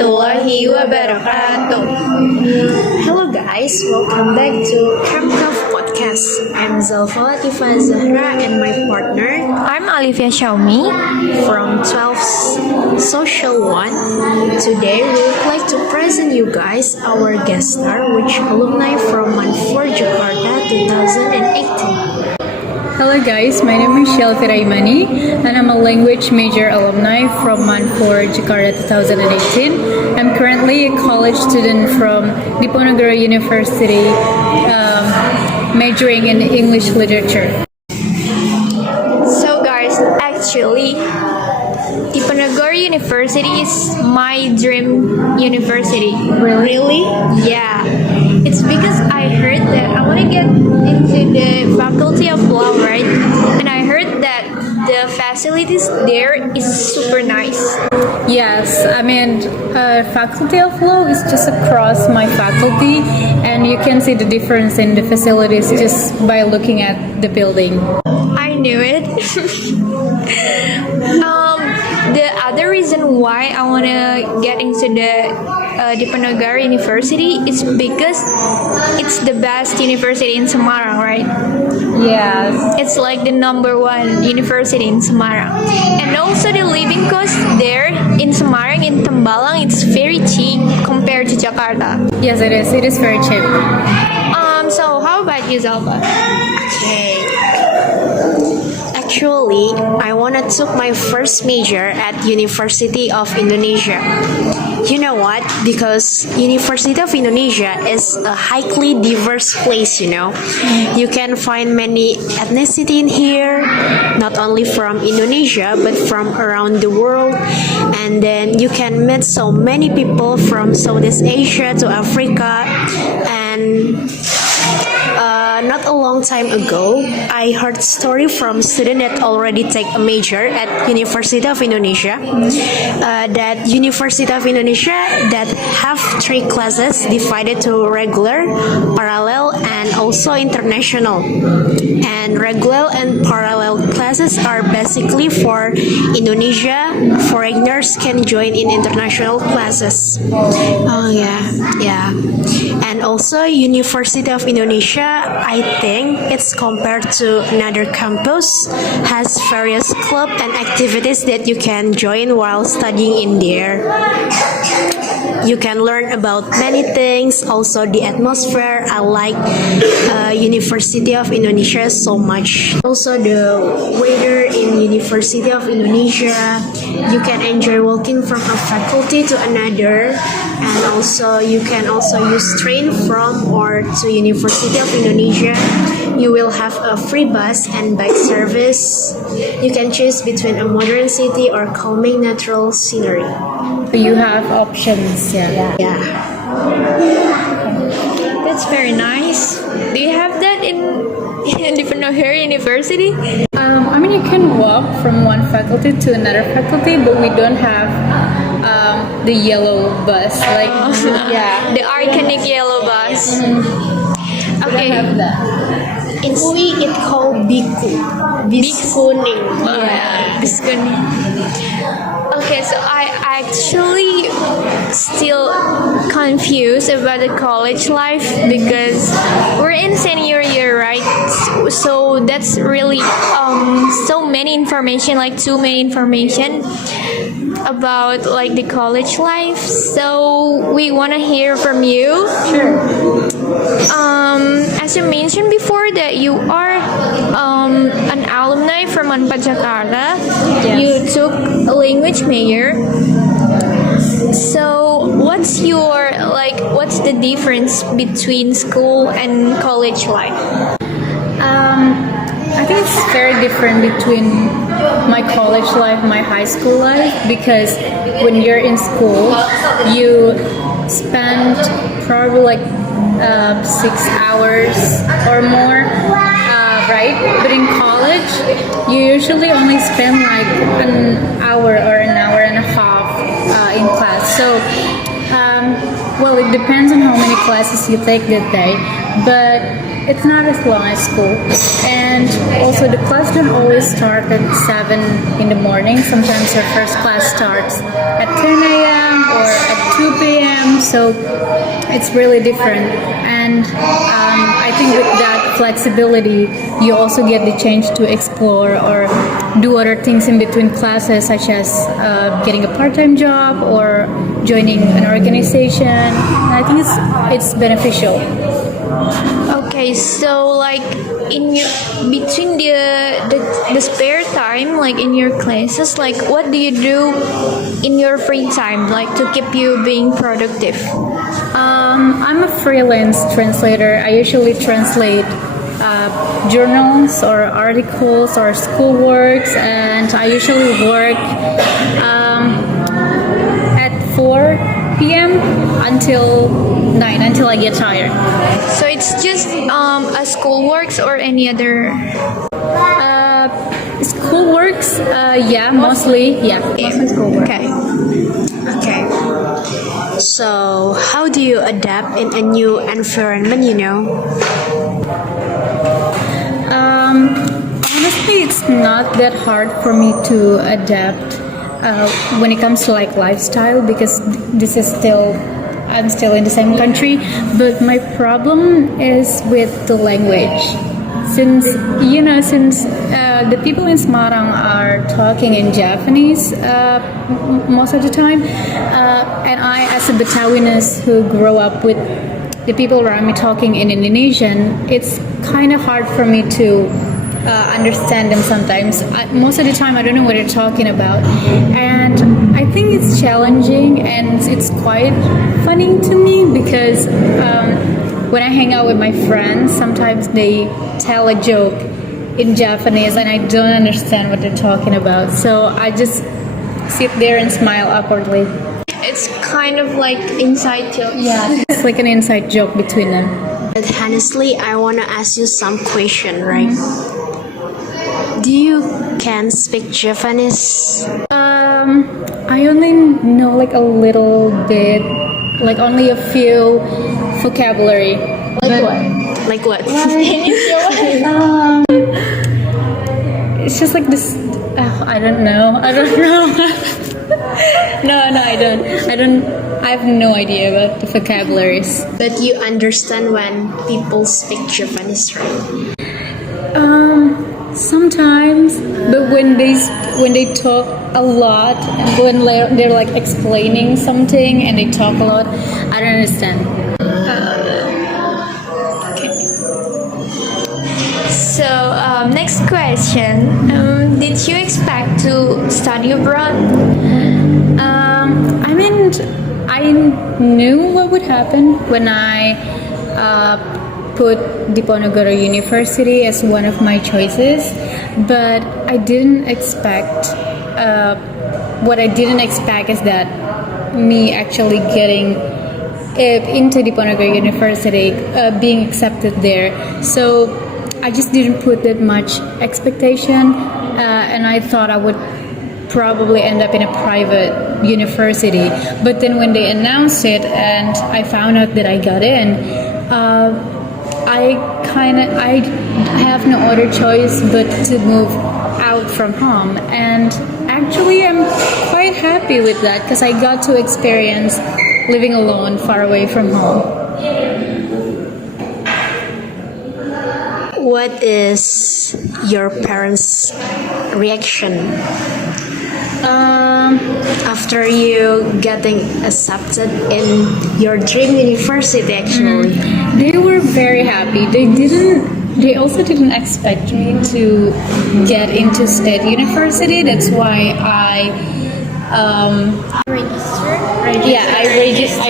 warahmatullahi wabarakatuh. Hello guys, welcome back to Camp Podcast. I'm Zalfa and my partner I'm Alifya from 12 Social 1. Today we would like to present you guys our guest star, which alumni from Month 4 Jakarta 2018. Hello guys, my name is Alifya and I'm a language major alumni from Month 4 Jakarta 2018. I'm currently a college student from Diponegoro University, majoring in English literature. So guys, actually Diponegoro University is my dream university. Really? Yeah. It's because I heard that I want to get into the faculty of law, right? And I heard that the facilities there is super nice. Yes, I mean, faculty of law is just across my faculty, and you can see the difference in the facilities just by looking at the building. I knew it. The other reason why I want to get into the Diponegoro University is because it's the best university in Semarang, right? Yes. It's like the #1 university in Semarang. And also the living cost there in Semarang, in Tembalang, it's very cheap compared to Jakarta. Yes, it is. It is very cheap. So how about you, Zalfa? Okay. Actually, I wanna took my first major at University of Indonesia. You know what? Because University of Indonesia is a highly diverse place, you know. You can find many ethnicity in here, not only from Indonesia, but from around the world. And then you can meet so many people from Southeast Asia to Africa. And not a long time ago, I heard story from student that already take a major at University of Indonesia. That University of Indonesia that have 3 classes divided to regular, parallel, and also international. And regular and parallel classes are basically for Indonesia. Foreigners can join in international classes. Oh yeah. And also University of Indonesia, I think it's compared to another campus, has various club and activities that you can join while studying in there. You can learn about many things. Also the atmosphere, I like University of Indonesia so much. Also the weather in University of Indonesia, you can enjoy walking from a faculty to another, and also you can also use train from or to University of Indonesia. You will have a free bus and bike service. You can choose between a modern city or calming natural scenery. You have options, yeah. That's very nice. Do you have that in Diponegoro University? I mean, you can walk from one faculty to another faculty, but we don't have the yellow bus. Like, The iconic yellow bus. Okay. Have that. In UI it called biku. Bis kuning. Bis kuning. Okay, so I actually still confused about the college life because we're in senior year, right? So that's really so many information, like too many information about like the college life. So we want to hear from you. Sure. As you mentioned before that you are an alumni from Unpad Jakarta. Yes. You took a language major. So what's the difference between school and college life? I think it's very different between my college life, my high school life, because when you're in school, you spend probably like 6 hours or more, right? But in college, you usually only spend like an hour or an hour and a half in class. So, well, it depends on how many classes you take that day, but it's not as long as school. And also the class don't always start at 7 in the morning. Sometimes your first class starts at 10 a.m. or at 2 p.m. So it's really different. And I think with that flexibility, you also get the chance to explore or do other things in between classes, such as getting a part-time job or joining an organization. And I think it's beneficial. Okay, so like in your between the spare time, like in your classes, like what do you do in your free time, like to keep you being productive? I'm a freelance translator. I usually translate journals or articles or schoolworks, and I usually work at 4 p.m. until 9 until I get tired. So it's just a schoolworks or any other. Schoolworks, yeah, mostly, yeah, mostly schoolwork. Okay. Okay. So, how do you adapt in a new environment, you know? Honestly, it's not that hard for me to adapt when it comes to like lifestyle, because this is still I'm still in the same country, but my problem is with the language. Since the people in Semarang are talking in Japanese most of the time, and I, as a Betawinas who grew up with the people around me talking in Indonesian, it's kind of hard for me to understand them sometimes. Most of the time, I don't know what they're talking about, and I think it's challenging and it's quite funny to me because when I hang out with my friends, sometimes they tell a joke in Japanese and I don't understand what they're talking about. So I just sit there and smile awkwardly. It's kind of like inside joke. Yeah, it's like an inside joke between them. But honestly, I wanna ask you some question, right? Do you can speak Japanese? I only know like a little bit, like only a few vocabulary. Like what? Like what? Can you show us? It's just like this. I don't know. No, I don't. I have no idea about the vocabularies. But you understand when people speak Japanese, right? Sometimes, but when they talk a lot and when they're like explaining something and they talk a lot, I don't understand. So next question. Did you expect to study abroad? I mean, I knew what would happen when I put Diponegoro University as one of my choices, but I didn't expect. What I didn't expect is that me actually getting into Diponegoro University, being accepted there. So I just didn't put that much expectation, and I thought I would probably end up in a private university. But then when they announced it and I found out that I got in, I have no other choice but to move out from home. And actually I'm quite happy with that because I got to experience living alone far away from home. What is your parents' reaction after you getting accepted in your dream university? Actually, They were very happy. They also didn't expect me to get into state university. That's why I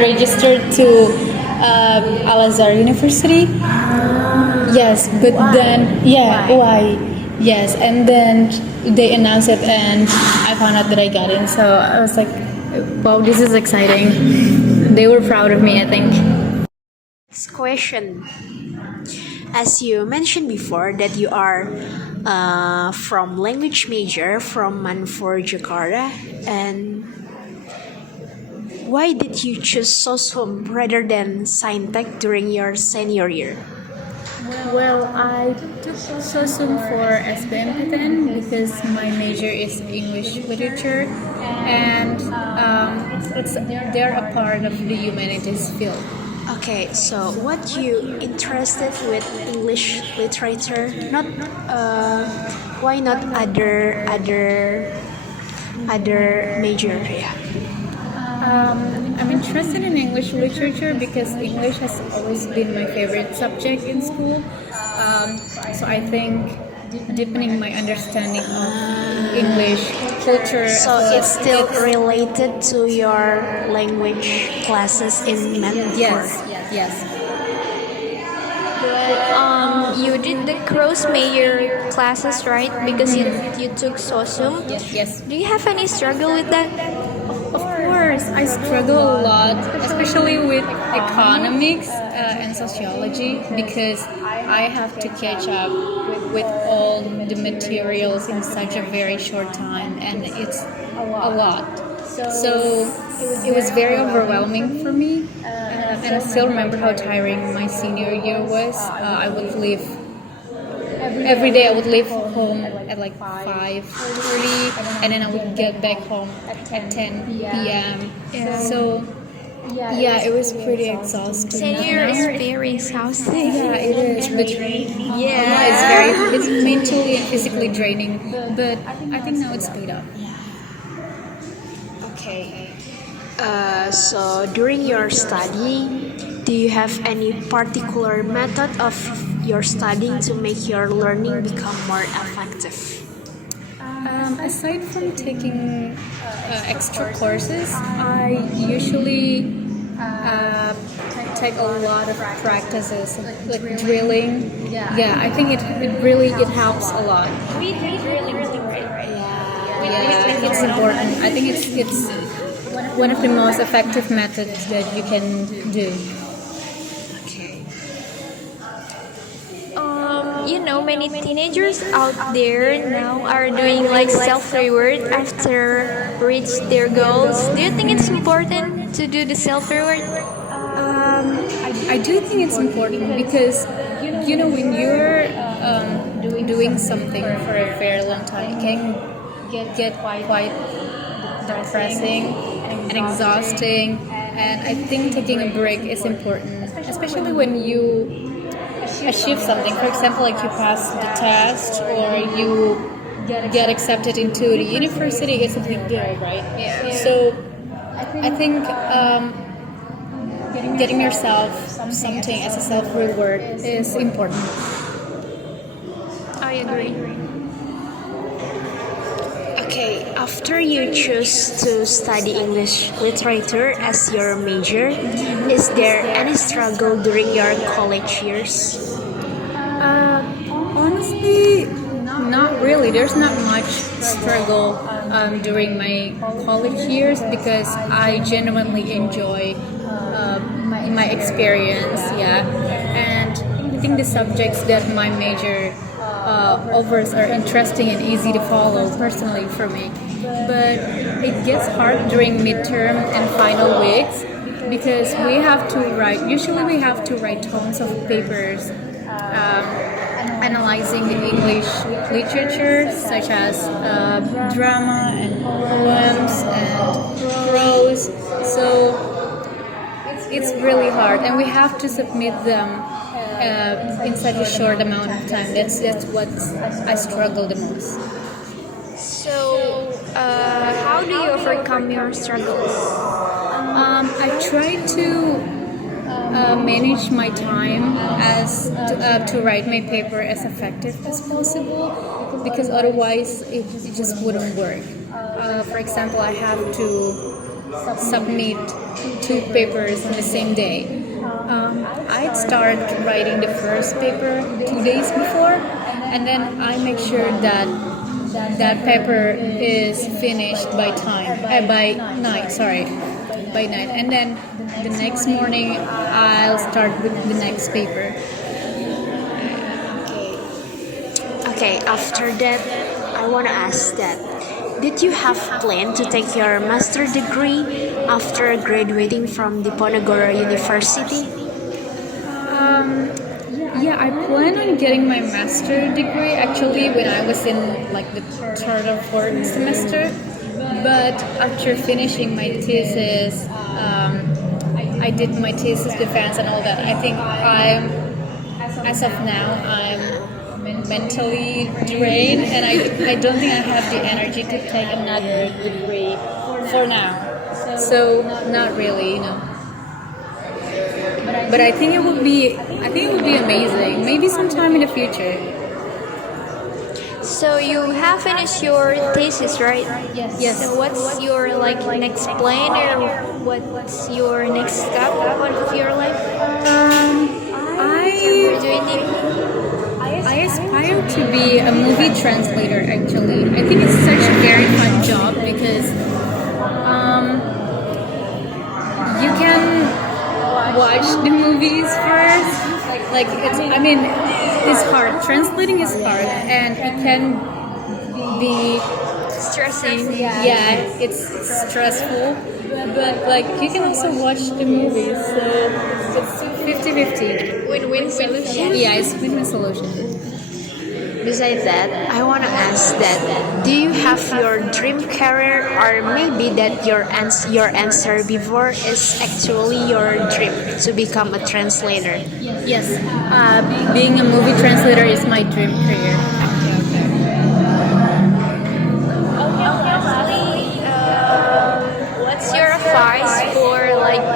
registered to Al-Azhar University. Yes, but then why? Yes, and then they announced it, and I found out that I got in. So I was like, "Wow, this is exciting." They were proud of me, I think. next question. As you mentioned before that you are from language major from Manfor Jakarta, and why did you choose Sosum rather than Saintek during your senior year? Well, I took Sosum for SBMPTN because my major is English literature, and they're a part of the humanities field. Okay, so what you interested with English literature? Not why not other major? Yeah. I'm interested in English literature because English has always been my favorite subject in school. So I think deepening my understanding of English culture. as So well it's as still related to your language classes in math. yes, yes. You did the cross major classes, right? Because you took Sosum. Yes. Do you have any struggle with that? Of course, I struggle a lot, especially with economics and sociology, because I have to catch up with all the materials in such a very short time, and it's a lot. So it was very overwhelming for me, and I still remember how tiring my senior year was. I would leave every day. I would leave home at like 5:30, and then I would get back home at 10 p.m. So yeah, it was pretty exhausting. Senior is very exhausting. Yeah, it is. But yeah, it's mentally and physically draining. But I think now it's paid off. Okay. So during your study, do you have any particular method of your studying to make your learning become more effective? Aside from taking extra courses, I usually take a lot of practices, like drilling. Yeah, I think it helps a lot. Yeah, it's important. I think it's one of the most effective methods that you can do. Many teenagers out there now are doing like self-reward after reach their goals. Do you think it's important to do the self-reward? I do think it's important because when you're doing something for a very long time, it can get quite depressing and exhausting. And I think taking a break is important, especially when you achieve something. For example, like you pass the test or you get accepted into the university. It's a big deal, right? Yeah. So I think getting yourself something as a self-reward is important. I agree. Okay, after you choose to study English literature as your major, is there any struggle during your college years? Honestly, not really. There's not much struggle during my college years because I genuinely enjoy my experience. Yeah, and I think the subjects that my major offers are interesting and easy to follow personally for me. But it gets hard during midterm and final weeks because we have to write. Usually, we have to write tons of papers. Analyzing the English literature, such as drama and poems and prose. So it's really hard, and we have to submit them in such a short amount of time. That's what I struggle the most. So, how do you overcome your struggles? I try to manage my time as to write my paper as effective as possible because otherwise it just wouldn't work. For example, I have to submit 2 papers on the same day. I'd start writing the first paper 2 days before, and then I make sure that that paper is finished by night, and then the next morning I'll start with the next paper. Okay, after that, I want to ask that. Did you have planned to take your master degree after graduating from Diponegoro University? Yeah, I plan on getting my master degree actually when I was in like the third or fourth semester. But after finishing my thesis, I did my thesis defense and all that. I think as of now, I'm mentally drained, and I don't think I have the energy to take another degree for now. So not really, you know. But I think it would be amazing. Maybe sometime in the future. So you have finished your thesis, right? Yes. So what's your like next plan, or what's your next step of your life? You're doing it. I aspire to be a movie translator actually. I think it's such a very fun job because you can watch the movies first. Like it's hard. Translating is hard and it can be Stressing. yeah, it's stressful. But like you can also watch the movies, so it's 50-50. Win-win solution. Yeah, it's win-win solution. Besides that, I want to ask that do you have your dream career, or maybe that your answer before is actually your dream to become a translator? Yes, being a movie translator is my dream career. What's your advice for like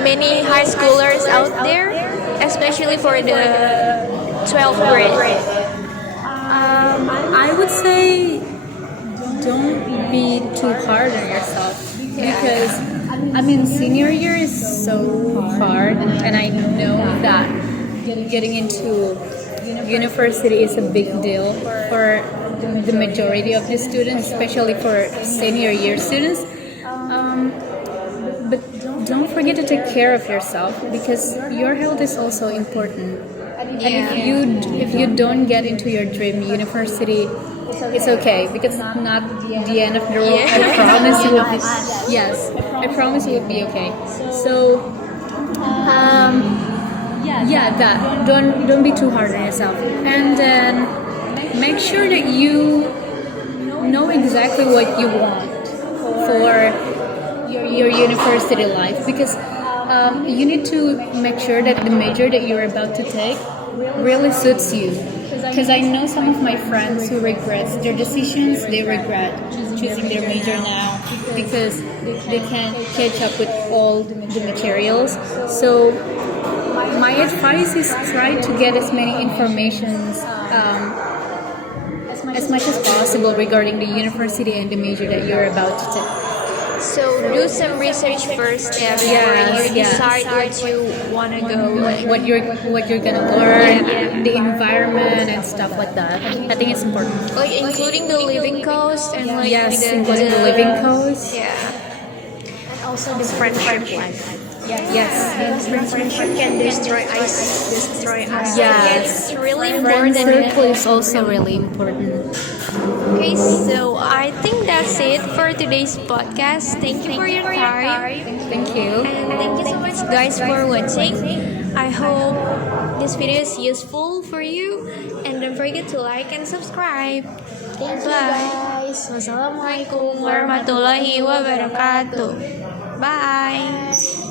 many high schoolers out there, especially for the 12th grade? I would say don't be too hard on yourself because senior year is so hard, and I know that getting into university is a big deal for the majority of the students, especially for senior year students. But don't forget to take care of yourself because your health is also important. And if you don't get into your dream university, it's okay because it's not the end of the world. I promise you will be. Yes, I promise you will be okay. So, that don't be too hard on yourself, and then make sure that you know exactly what you want for your university life because you need to make sure that the major that you're about to take really suits you. Because I know some of my friends who regret their decisions. They regret choosing their major now because they can't catch up with all the materials. So my advice is try to get as many informations as much as possible regarding the university and the major that you're about to take. So do some research first before you decide where you want to go. Like, What you're gonna learn, the environment and stuff like that. I think it's important. like including the living cost and like Yes, including the living costs. Yeah. Also, the friendship life. Yes. Friendship can destroy us. Yes. It's really Friend important. circle is also really important. Okay, so I think that's it for today's podcast. Thank you for your time. Thank you. And thank you so much guys for watching. I hope this video is useful for you. And don't forget to like and subscribe. Thank you Bye. guys. Wassalamualaikum Assalamualaikum warahmatullahi wabarakatuh. Bye.